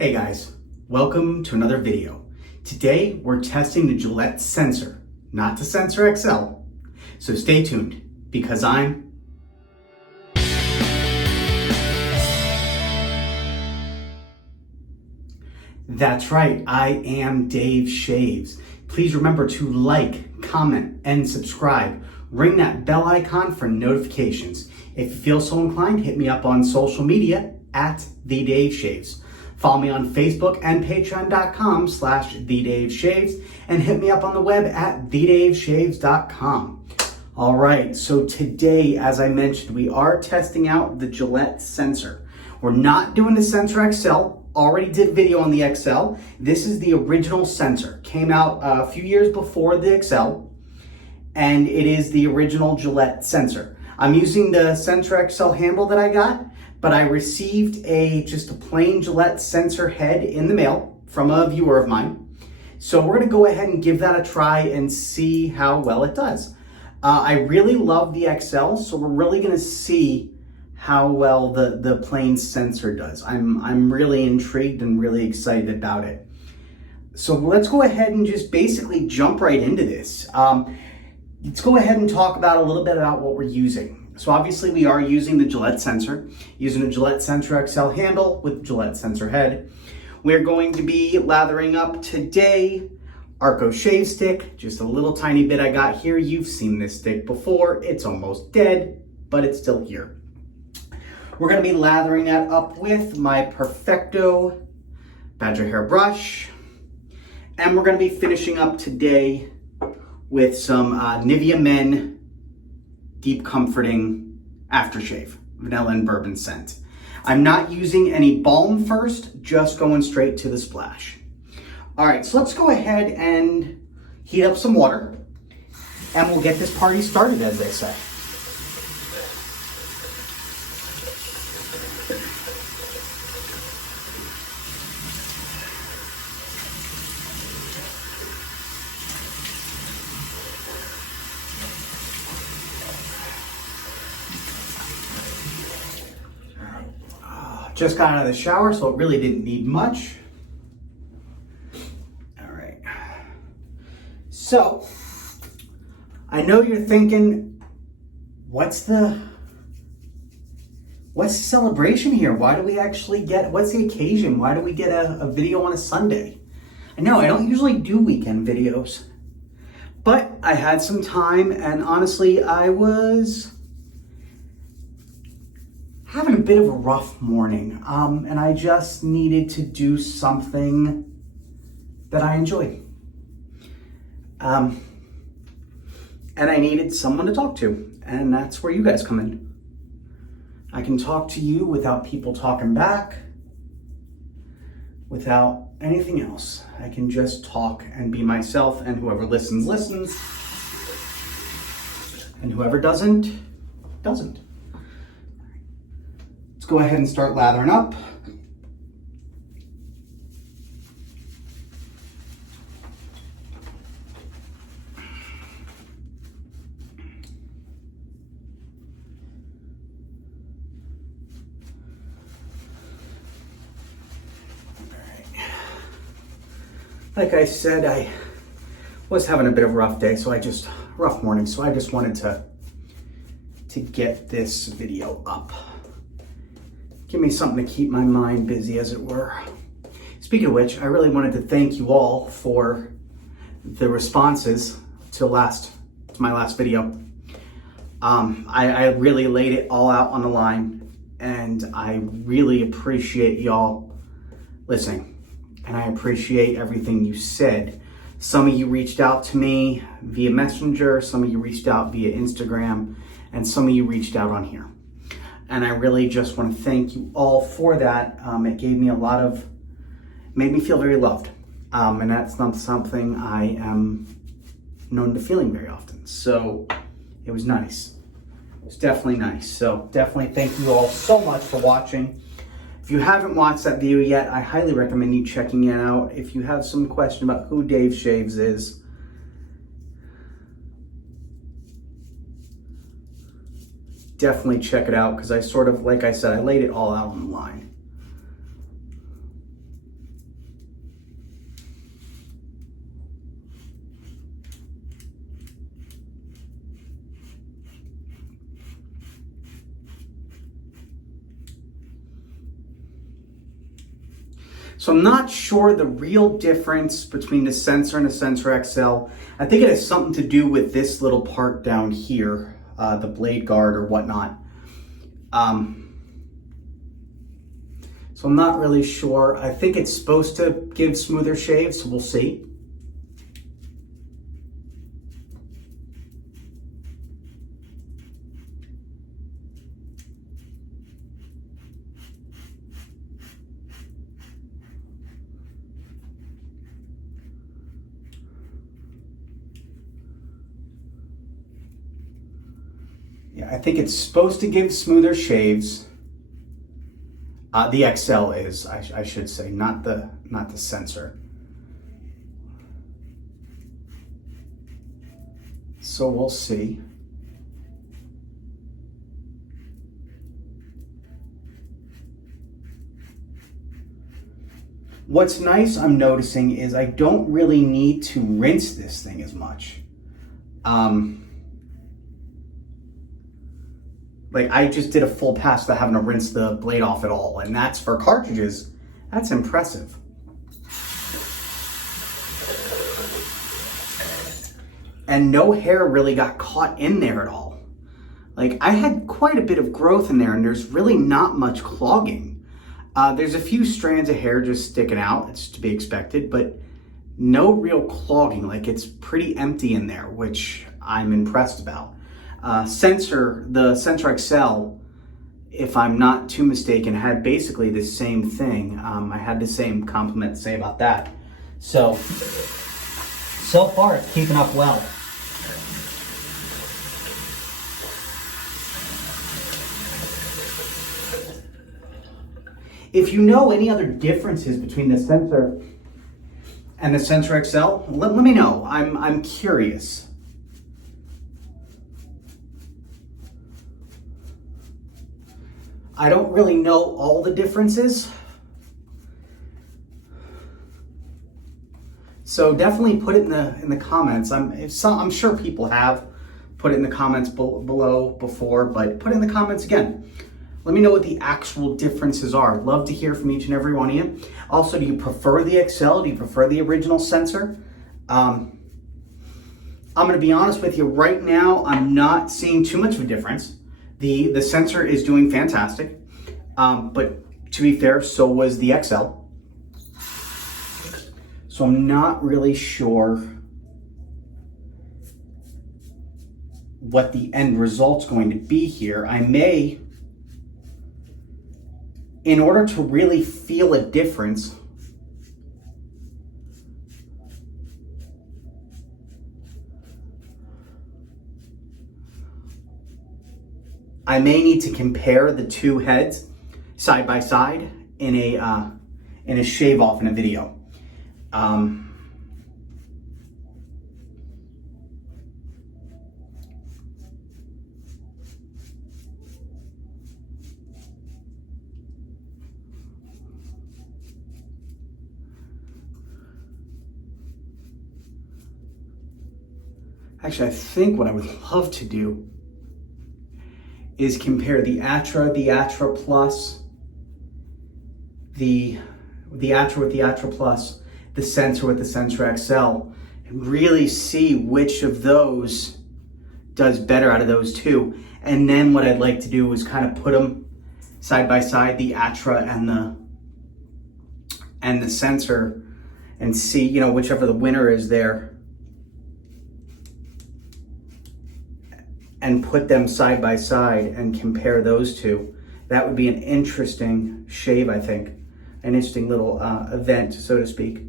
Hey guys, welcome to another video. Today we're testing the Gillette sensor, not the Sensor XL. So stay tuned because That's right, I am Dave Shaves. Please remember to like, comment, and subscribe. Ring that bell icon for notifications. If you feel so inclined, hit me up on social media at The Dave Shaves. Follow me on Facebook and patreon.com/TheDaveShaves and hit me up on the web at TheDaveShaves.com. All right, so today, as I mentioned, we are testing out the Gillette sensor. We're not doing the Sensor XL. Already did video on the XL. This is the original sensor. Came out a few years before the XL, and it is the original Gillette sensor. I'm using the Sensor XL handle that I got, but I received just a plain Gillette sensor head in the mail from a viewer of mine. So we're gonna go ahead and give that a try and see how well it does. I really love the XL, so we're really gonna see how well the plain sensor does. I'm really intrigued and really excited about it. So let's go ahead and just basically jump right into this. Let's go ahead and talk about a little bit about what we're using. So obviously we are using the Gillette sensor, using a Gillette Sensor XL handle with Gillette sensor head. We're going to be lathering up today Arko shave stick, just a little tiny bit I got here. You've seen this stick before. It's almost dead, but it's still here. We're gonna be lathering that up with my Perfecto badger hair brush. And we're gonna be finishing up today with some Nivea Men Deep Comforting Aftershave, vanilla and bourbon scent. I'm not using any balm first, just going straight to the splash. All right, so let's go ahead and heat up some water and we'll get this party started, as they say. Just got out of the shower, so it really didn't need much. All right. So, I know you're thinking, what's the celebration here? Why do we actually what's the occasion? Why do we get a video on a Sunday? I know, I don't usually do weekend videos, but I had some time and honestly, I was having a bit of a rough morning, and I just needed to do something that I enjoy. And I needed someone to talk to, and that's where you guys come in. I can talk to you without people talking back, without anything else. I can just talk and be myself, and whoever listens, listens, and whoever doesn't, doesn't. Go ahead and start lathering up. Like I said, I was having a bit of a rough day, rough morning, so I just wanted to get this video up. Give me something to keep my mind busy, as it were. Speaking of which, I really wanted to thank you all for the responses to my last video. I really laid it all out on the line, and I really appreciate y'all listening, and I appreciate everything you said. Some of you reached out to me via Messenger, some of you reached out via Instagram, and some of you reached out on here. And I really just want to thank you all for that. It gave me made me feel very loved. And that's not something I am known to feeling very often. So it was nice. It was definitely nice. So definitely thank you all so much for watching. If you haven't watched that video yet, I highly recommend you checking it out. If you have some question about who Dave Shaves is, definitely check it out, because I like I said, I laid it all out on the line. So I'm not sure the real difference between the Sensor and the Sensor XL. I think it has something to do with this little part down here, the blade guard or whatnot. So I'm not really sure. I think it's supposed to give smoother shaves, so we'll see. Yeah, I think it's supposed to give smoother shaves. The XL is, I should say, not the Sensor. So we'll see. What's nice I'm noticing is I don't really need to rinse this thing as much. Like I just did a full pass without having to rinse the blade off at all. And that's for cartridges, that's impressive. And no hair really got caught in there at all. Like I had quite a bit of growth in there and there's really not much clogging. There's a few strands of hair just sticking out, it's to be expected, but no real clogging. Like it's pretty empty in there, which I'm impressed about. Sensor, the Sensor XL, if I'm not too mistaken, had basically the same thing. I had the same compliment to say about that. So far it's keeping up well. If you know any other differences between the Sensor and the Sensor XL, let me know. I'm curious. I don't really know all the differences. So definitely put it in the comments. I'm sure people have put it in the comments below before, but put it in the comments again. Let me know what the actual differences are. I'd love to hear from each and every one of you. Also, do you prefer the XL? Do you prefer the original Sensor? I'm going to be honest with you. Right now, I'm not seeing too much of a difference. The Sensor is doing fantastic, but to be fair, so was the XL. So I'm not really sure what the end result's going to be here. I may, in order to really feel a difference, I may need to compare the two heads side by side in a shave off in a video. Actually, I think what I would love to do is compare the Atra Plus, the Atra with the Atra Plus, the Sensor with the Sensor XL, and really see which of those does better out of those two. And then what I'd like to do is kind of put them side by side, the Atra and the Sensor, and see, you know, whichever the winner is there, and put them side by side and compare those two. That would be an interesting shave, I think. An interesting little event, so to speak.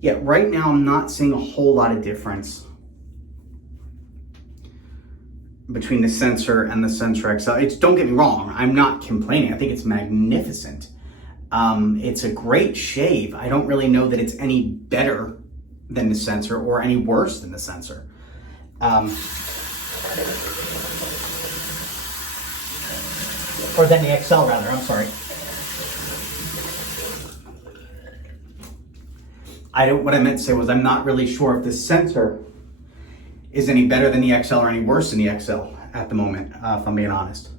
Yeah, right now I'm not seeing a whole lot of difference between the Sensor and the Sensor XL. Don't get me wrong, I'm not complaining. I think it's magnificent. It's a great shave. I don't really know that it's any better than the Sensor or any worse than the Sensor. Or than the XL rather, I'm sorry. what I meant to say was I'm not really sure if this sensor is any better than the XL or any worse than the XL at the moment, if I'm being honest.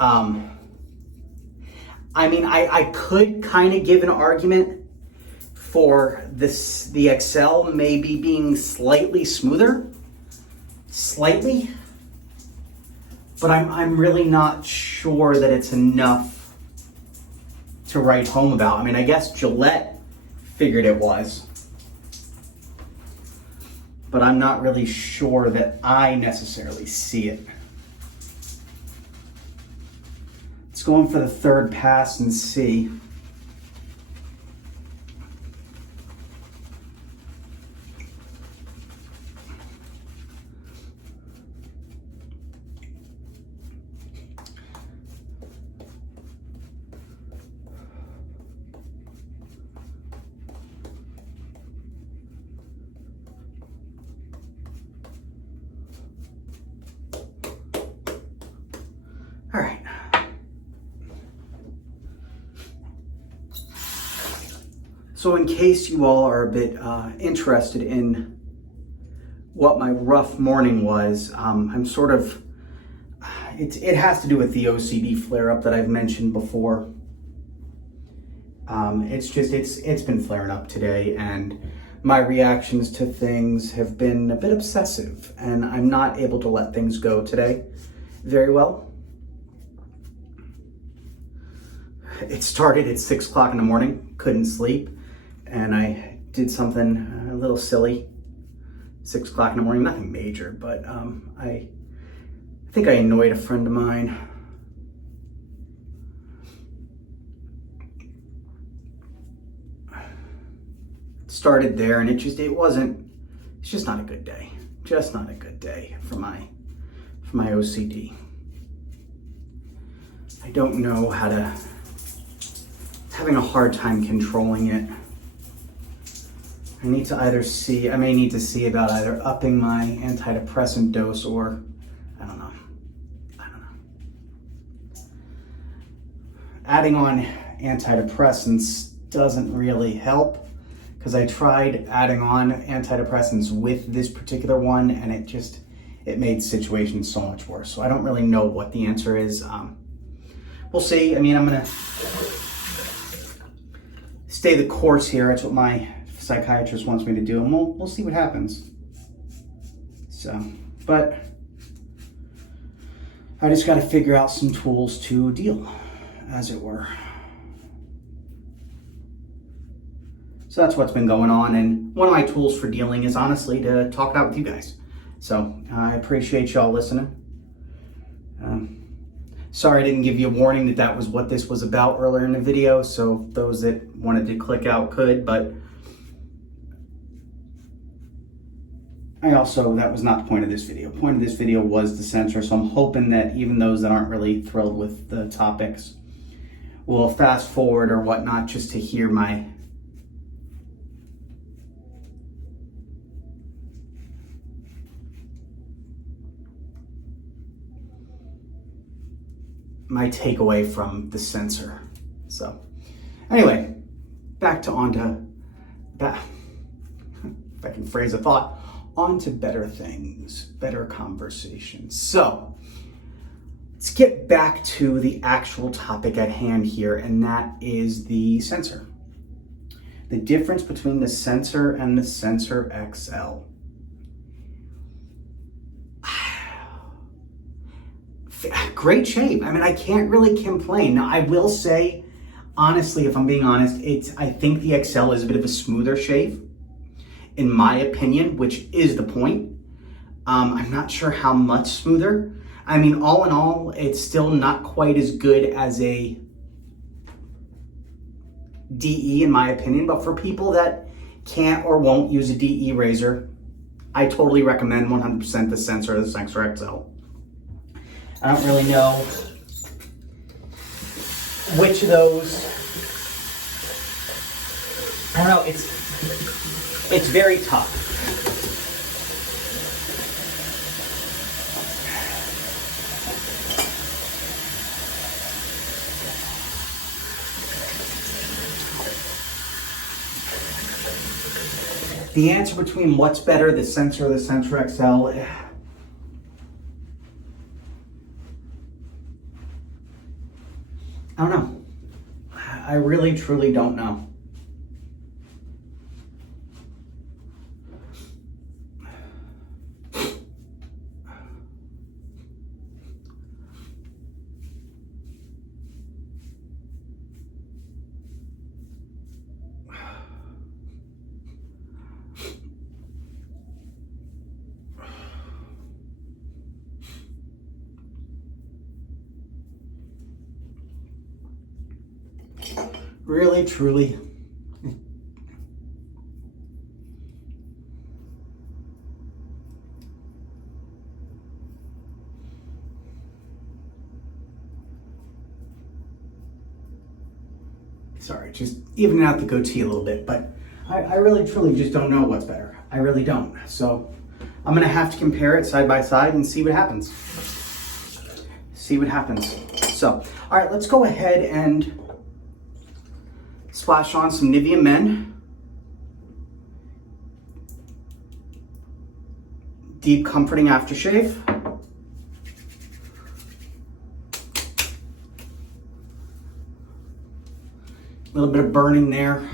I mean, I could kind of give an argument for the XL maybe being slightly smoother, slightly, but I'm really not sure that it's enough to write home about. I mean, I guess Gillette figured it was, but I'm not really sure that I necessarily see it. Let's go in for the third pass and see. All right. So in case you all are a bit interested in what my rough morning was, I'm sort of, it has to do with the OCD flare-up that I've mentioned before. It's been flaring up today, and my reactions to things have been a bit obsessive, and I'm not able to let things go today very well. It started at 6 o'clock in the morning, couldn't sleep, and I did something a little silly. 6 o'clock in the morning, nothing major, but I think I annoyed a friend of mine. It started there, and it's just not a good day. Just not a good day for my OCD. I don't know having a hard time controlling it. I may need to see about either upping my antidepressant dose or, I don't know. Adding on antidepressants doesn't really help, because I tried adding on antidepressants with this particular one, and it made situations so much worse. So I don't really know what the answer is. We'll see. I mean, I'm gonna stay the course here. That's what my psychiatrist wants me to do, and we'll see what happens. So, but I just got to figure out some tools to deal, as it were. So that's what's been going on, and one of my tools for dealing is honestly to talk it out with you guys. So I appreciate y'all listening. Sorry I didn't give you a warning that was what this was about earlier in the video, so those that wanted to click out could, but that was not the point of this video. The point of this video was the sensor, so I'm hoping that even those that aren't really thrilled with the topics will fast forward or whatnot just to hear my takeaway from the sensor. So anyway, if I can phrase a thought, on to better things, better conversations. So let's get back to the actual topic at hand here, and that is the sensor. The difference between the sensor and the Sensor XL. Great shape. I mean, I can't really complain. Now, I will say, honestly, if I'm being honest, I think the XL is a bit of a smoother shave, in my opinion, which is the point. I'm not sure how much smoother. I mean, all in all, it's still not quite as good as a DE, in my opinion, but for people that can't or won't use a DE razor, I totally recommend 100% the Sensor XL. I don't really know which of those. I don't know, it's very tough. The answer between what's better, the Sensor or the Sensor XL, I don't know. I really, truly don't know. Really, truly. Sorry, just evening out the goatee a little bit, but I really, truly just don't know what's better. I really don't. So I'm gonna have to compare it side by side and see what happens. See what happens. So, all right, let's go ahead and splash on some Nivea Men Deep Comforting Aftershave. A little bit of burning there.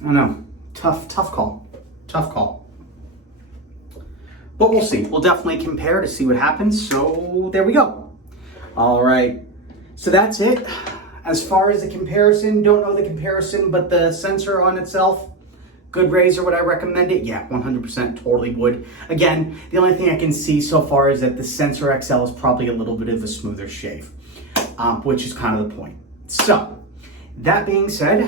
I don't know, tough call, tough call. But we'll see, we'll definitely compare to see what happens. So there we go. All right. So that's it. As far as the comparison, don't know the comparison, but the Sensor on itself, good razor, would I recommend it? Yeah, 100% totally would. Again, the only thing I can see so far is that the Sensor XL is probably a little bit of a smoother shave, which is kind of the point. So, that being said,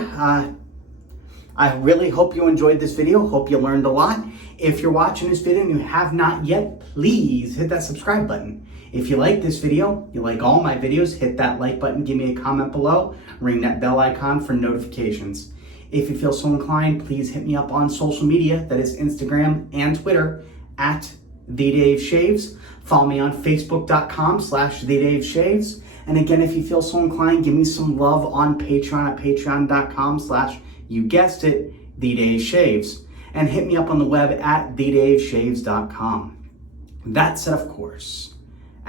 I really hope you enjoyed this video. Hope you learned a lot. If you're watching this video and you have not yet, please hit that subscribe button. If you like this video, you like all my videos, hit that like button, give me a comment below, ring that bell icon for notifications. If you feel so inclined, please hit me up on social media, that is Instagram and Twitter, at TheDaveShaves. Follow me on Facebook.com/TheDaveShaves. And again, if you feel so inclined, give me some love on Patreon at Patreon.com/ you guessed it, TheDaveShaves. And hit me up on the web at TheDaveShaves.com. That said, of course,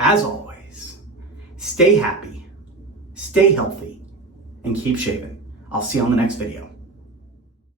as always, stay happy, stay healthy, and keep shaving. I'll see you on the next video.